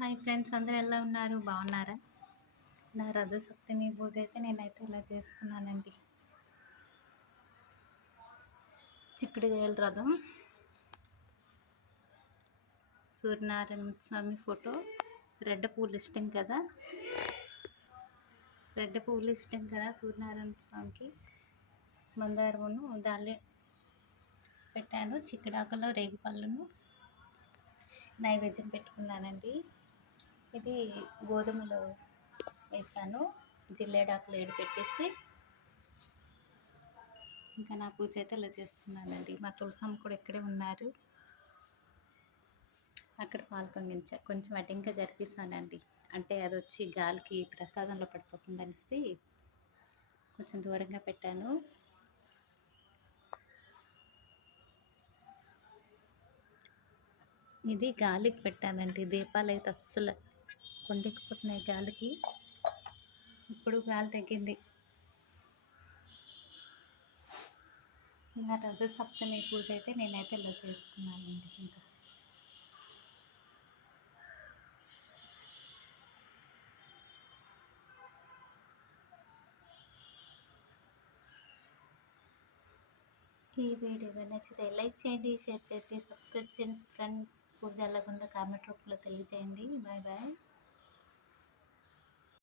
Hi friends అందరూ ఎలా ఉన్నారు? బాగున్నారా? నా రథ సప్తమి పూజ అయితే నేనైతే ఇలా చేసుకున్నానండి చిక్కుడుగాయల రథం. సూర్యనారాయణ స్వామి ఫోటో. రెడ్డ పూలు ఇష్టం కదా? రెడ్డ పూలు ఇష్టం కదా సూర్యనారాయణ స్వామికి? మందారమును దాల్య పెట్టాను. చిక్కుడాకులో రేగిపళ్ళును నైవేద్యం పెట్టుకున్నానండి. ఇది గోధుమలో వేసాను. జిల్లేడాకులు ఏడు పెట్టేసి ఇంకా నా పూజ అయితే ఇలా చేసుకున్నానండి మా తులసమ్మ కూడా ఇక్కడే ఉన్నారు. అక్కడ పాలు పొంగించా కొంచెం అటు ఇంకా జరిపిస్తానండి అంటే అది వచ్చి గాలికి ప్రసాదంలో పడిపోతుందనేసి కొంచెం దూరంగా పెట్టాను. ఇది గాలికి పెట్టానండి. దీపాలు అయితే అస్సలు కొండెక్కిపోతున్నాయి గాలికి. ఇప్పుడు గాలి తగ్గింది. ఇంకా రథ సప్తమి పూజ అయితే నేనైతే ఇలా చేసుకున్నానండి ఇంకా. ఈ వీడియో నచ్చితే లైక్ చేయండి షేర్ చేయండి సబ్స్క్రైబ్ చేయండి. ఫ్రెండ్స్ పూజ ఎలాగుందో కామెంట్ రూపంలో తెలియజేయండి. Bye bye.